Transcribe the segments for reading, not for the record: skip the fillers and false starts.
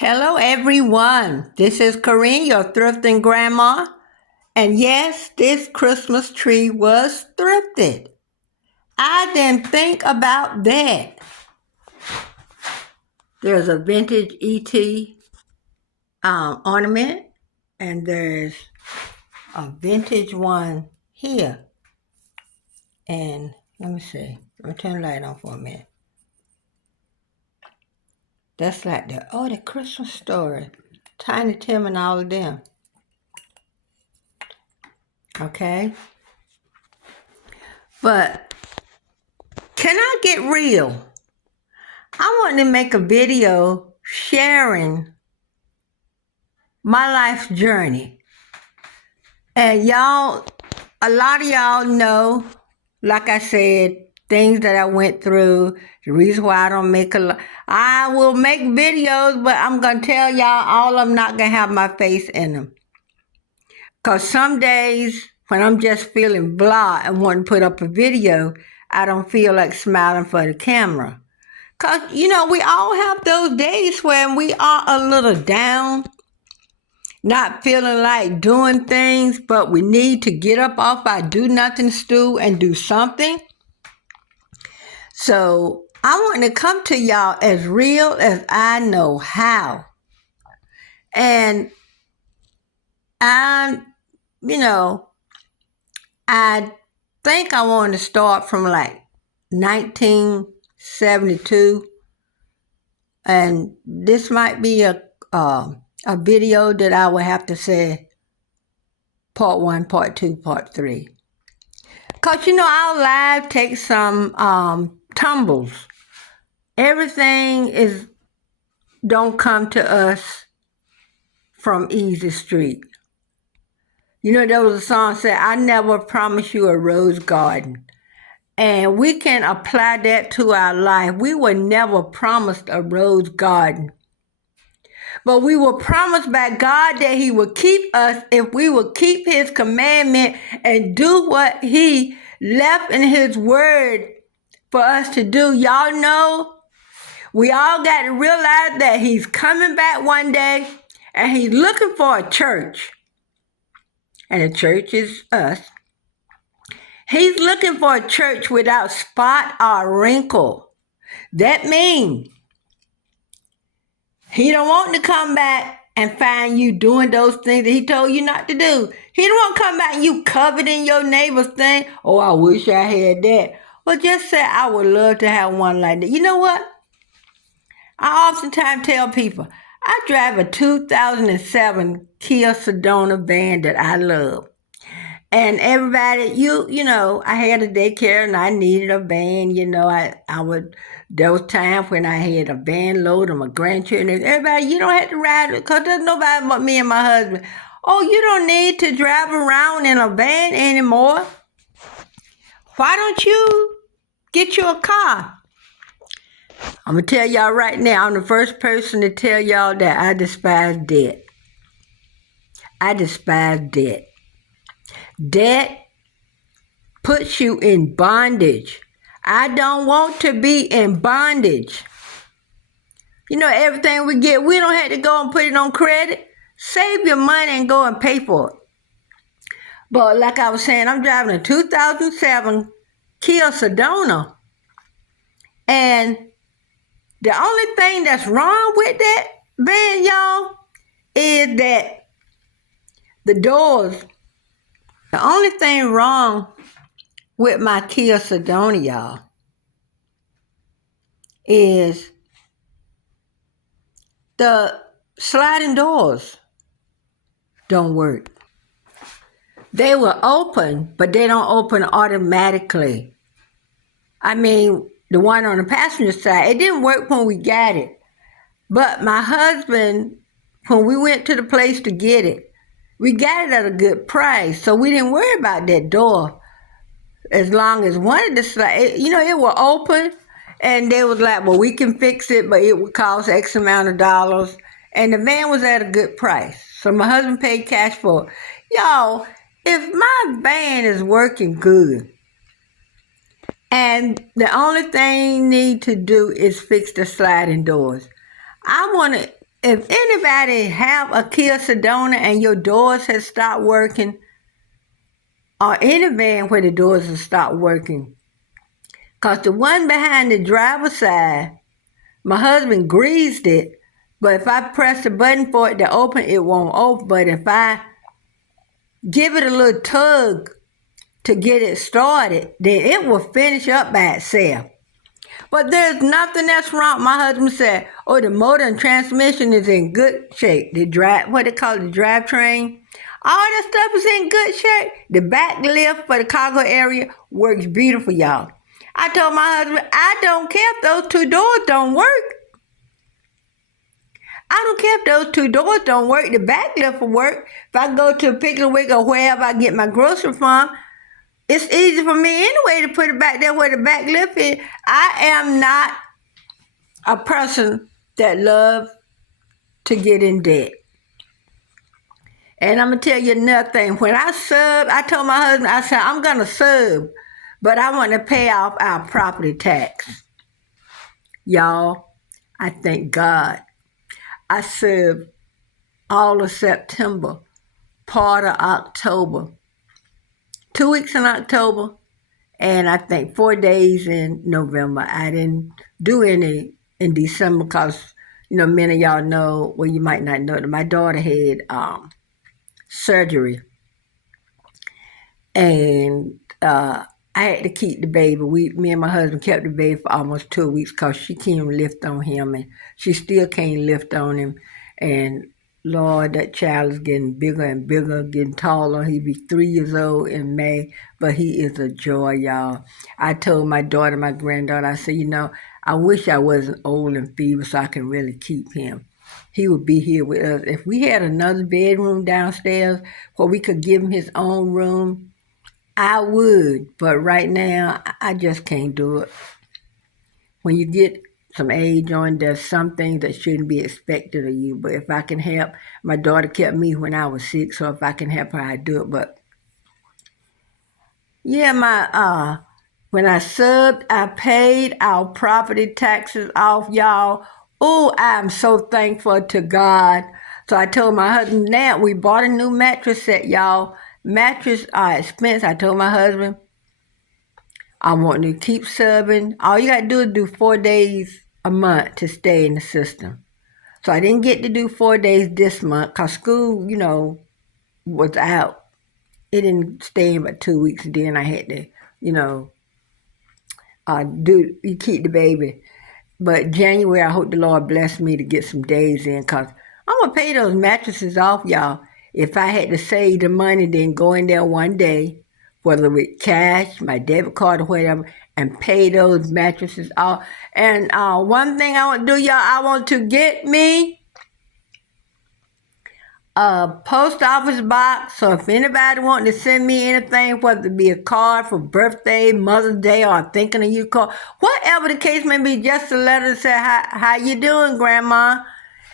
Hello everyone, this is Corinne, your thrifting grandma. And yes, this Christmas tree was thrifted. I didn't think about that. There's a vintage ET ornament, and there's a vintage one here. And let me see, let me turn the light on for a minute. That's like the Christmas Story, Tiny Tim and all of them. Okay? But can I get real? I want to make a video sharing my life journey. And y'all, a lot of y'all know, like I said, things that I went through, the reason why I don't make I will make videos, but I'm going to tell y'all all I'm not going to have my face in them. Because some days when I'm just feeling blah and want to put up a video, I don't feel like smiling for the camera. Because, we all have those days when we are a little down, not feeling like doing things, but we need to get up off our do-nothing stool and do something. So I want to come to y'all as real as I know how. And I think I want to start from like 1972. And this might be a video that I will have to say part 1, part 2, part 3. Because, our life takes some tumbles. Everything don't come to us from easy street. There was a song that said, I never promised you a rose garden. And we can apply that to our life. We were never promised a rose garden. But we were promised by God that He would keep us if we would keep His commandment and do what He left in His word for us to do. Y'all know, we all got to realize that He's coming back one day and He's looking for a church. And the church is us. He's looking for a church without spot or wrinkle. That means He don't want to come back and find you doing those things that He told you not to do. He don't want to come back and you coveting your neighbor's thing. Oh, I wish I had that. Well, just say, I would love to have one like that. You know what? I oftentimes tell people, I drive a 2007 Kia Sedona van that I love. And everybody, I had a daycare and I needed a van. There was times when I had a van load of my grandchildren. Everybody, you don't have to ride it because there's nobody but me and my husband. Oh, you don't need to drive around in a van anymore. Why don't you get you a car? I'm going to tell y'all right now, I'm the first person to tell y'all that I despise debt. I despise debt. Debt puts you in bondage. I don't want to be in bondage. Everything we get, we don't have to go and put it on credit. Save your money and go and pay for it. But like I was saying, I'm driving a 2007 Kia Sedona. And the only thing that's wrong with that van, y'all, is that the doors. The only thing wrong with my Kia Sedona, y'all, is the sliding doors don't work. They will open, but they don't open automatically. I mean, the one on the passenger side, it didn't work when we got it. But my husband, when we went to the place to get it, we got it at a good price. So we didn't worry about that door as long as one of the slides, it will open. And they was like, well, we can fix it, but it would cost X amount of dollars. And the van was at a good price. So my husband paid cash for it. Y'all, if my van is working good, and the only thing you need to do is fix the sliding doors, I want to if anybody have a Kia Sedona and your doors have stopped working, or any van where the doors have stopped working, because the one behind the driver's side, my husband greased it, but if I press the button for it to open, it won't open. But if I give it a little tug to get it started, then it will finish up by itself. But there's nothing that's wrong. My husband said, oh, the motor and transmission is in good shape. The drive, what they call it, the drivetrain. All that stuff is in good shape. The back lift for the cargo area works beautiful, y'all. I told my husband, I don't care if those two doors don't work. I don't care if those two doors don't work. The back lift will work. If I go to Piggly Wiggly or wherever I get my grocery from, it's easy for me anyway to put it back there where the back lift is. I am not a person that loves to get in debt. And I'm going to tell you another thing. When I sub, I told my husband, I said, I'm going to sub, but I want to pay off our property tax. Y'all, I thank God. I subbed all of September, part of October, 2 weeks in October, and I think 4 days in November. I didn't do any in December because, many of y'all know, well, you might not know that my daughter had surgery. And I had to keep the baby. Me and my husband kept the baby for almost 2 weeks because she can't lift on him, and she still can't lift on him. And Lord, that child is getting bigger and bigger, getting taller. He'll be 3 years old in May, but he is a joy, y'all. I told my daughter, my granddaughter, I said, I wish I wasn't old and feeble so I can really keep him. He would be here with us. If we had another bedroom downstairs where we could give him his own room, I would. But right now, I just can't do it. When you get some age on, there's some things that shouldn't be expected of you. But if I can help, my daughter kept me when I was sick, so if I can help her, I do it. But yeah, when I subbed, I paid our property taxes off, y'all. Oh, I'm so thankful to God. So I told my husband, now we bought a new mattress set, y'all. Mattress are expensive. I told my husband, I want to keep subbing. All you got to do is do 4 days a month to stay in the system. So I didn't get to do 4 days this month because school, was out. It didn't stay in but 2 weeks. And then I had to, you keep the baby. But January, I hope the Lord bless me to get some days in because I'm going to pay those mattresses off, y'all. If I had to save the money, then go in there one day, whether with cash, my debit card, or whatever, and pay those mattresses off. And one thing I want to do, y'all, I want to get me a post office box. So if anybody want to send me anything, whether it be a card for birthday, Mother's Day, or thinking of you card, whatever the case may be, just a letter to say, how you doing, Grandma?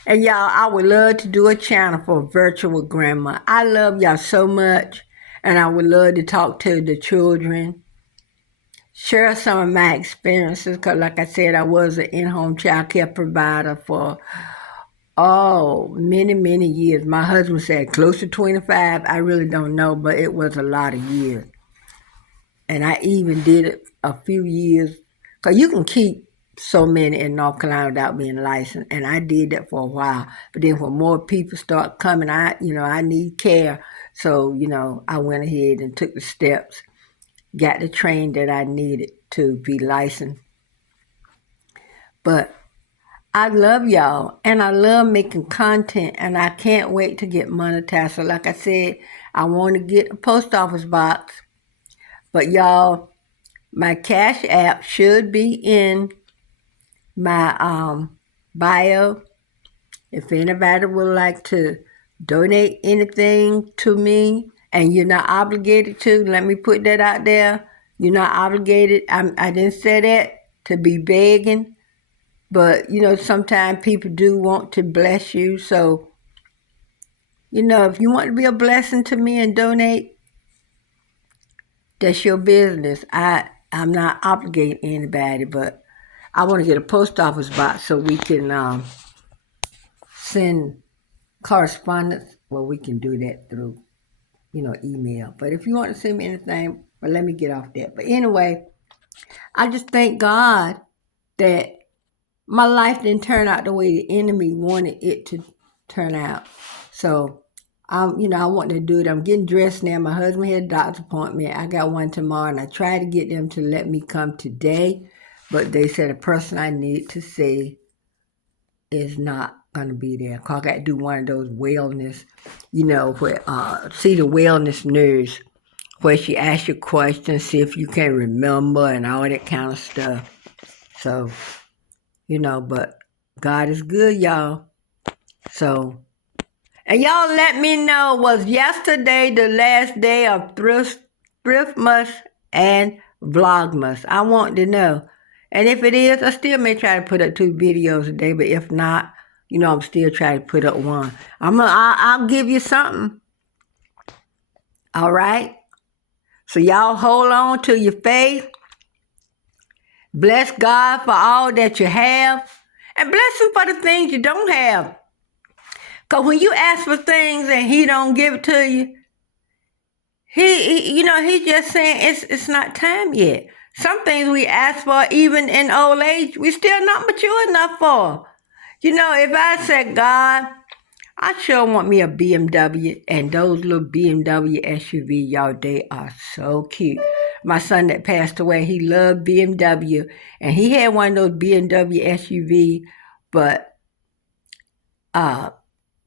And y'all, I would love to do a channel for virtual grandma. I love y'all so much. And I would love to talk to the children, share some of my experiences. Because like I said, I was an in-home child care provider for, many, many years. My husband said close to 25. I really don't know, but it was a lot of years. And I even did it a few years. Because you can keep so many in North Carolina without being licensed. And I did that for a while. But then when more people start coming, I need care. So, I went ahead and took the steps, got the training that I needed to be licensed. But I love y'all, and I love making content, and I can't wait to get monetized. So like I said, I want to get a post office box. But y'all, my Cash App should be in my bio. If anybody would like to donate anything to me and you're not obligated to, let me put that out there. You're not obligated. I didn't say that to be begging, but sometimes people do want to bless you. So, if you want to be a blessing to me and donate, that's your business. I'm not obligating anybody, but I want to get a post office box so we can send correspondence, well, we can do that through, email. But if you want to send me anything, well, let me get off that. But anyway, I just thank God that my life didn't turn out the way the enemy wanted it to turn out. So, I want to do it. I'm getting dressed now. My husband had a doctor's appointment. I got one tomorrow, and I tried to get them to let me come today, but they said the person I need to see is not going to be there. Cause I got to do one of those wellness, where see the wellness nurse, where she asks you questions, see if you can remember and all that kind of stuff. So, but God is good, y'all. So, and y'all let me know, was yesterday the last day of Thriftmas and Vlogmas? I want to know. And if it is, I still may try to put up 2 videos a day, but if not, I'm still trying to put up one. I'll give you something. All right? So y'all hold on to your faith. Bless God for all that you have. And bless Him for the things you don't have. Because when you ask for things and He don't give it to you, He just saying it's not time yet. Some things we ask for, even in old age, we still not mature enough for. If I said, God, I sure want me a BMW, and those little BMW SUV, y'all, they are so cute. My son that passed away, he loved BMW, and he had one of those BMW SUV, but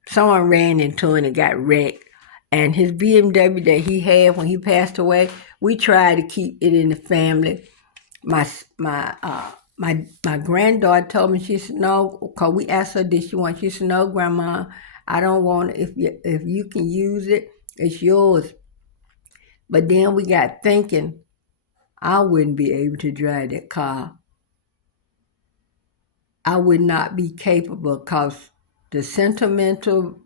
someone ran into it and got wrecked. And his BMW that he had when he passed away, we tried to keep it in the family. My granddaughter told me, she said, no, because we asked her, did she want? She said, no, Grandma, I don't want it. If you can use it, it's yours. But then we got thinking, I wouldn't be able to drive that car. I would not be capable, because the sentimental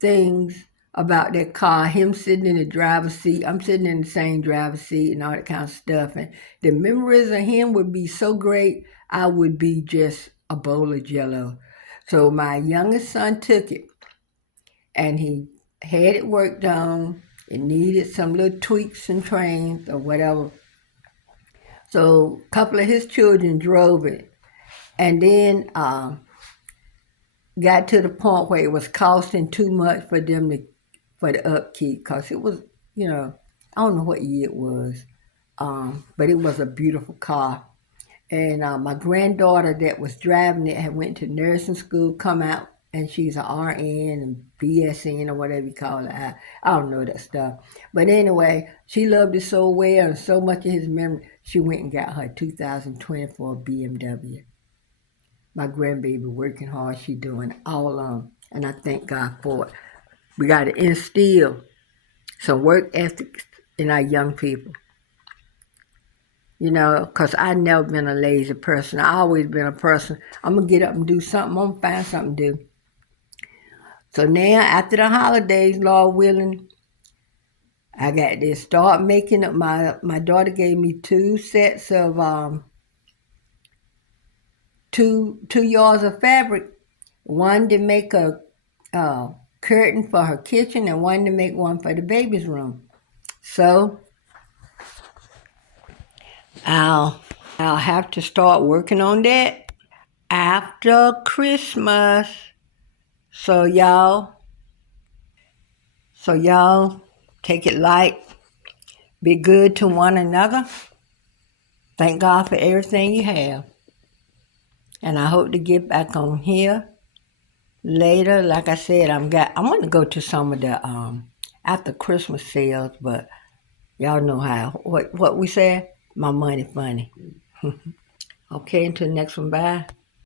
things about that car, him sitting in the driver's seat, I'm sitting in the same driver's seat and all that kind of stuff. And the memories of him would be so great, I would be just a bowl of jello. So my youngest son took it, and he had it worked on. It needed some little tweaks and trains or whatever. So a couple of his children drove it. And then got to the point where it was costing too much for them for the upkeep, because it was, I don't know what year it was, but it was a beautiful car. And my granddaughter that was driving it had went to nursing school, come out, and she's an RN and BSN or whatever you call it. I don't know that stuff. But anyway, she loved it so well and so much of his memory, she went and got her 2024 BMW. My grandbaby working hard, she doing all of them, and I thank God for it. We got to instill some work ethics in our young people. Because I've never been a lazy person. I always been a person, I'm going to get up and do something. I'm going to find something to do. So now, after the holidays, Lord willing, I got to start making up. My daughter gave me 2 sets of two yards of fabric. One to make a curtain for her kitchen, and one to make one for the baby's room. So I'll have to start working on that after Christmas. So y'all take it light. Be good to one another. Thank God for everything you have. And I hope to get back on here later. Like I said, I want to go to some of the after Christmas sales, but y'all know what we say. My money funny. Okay, until the next one. Bye.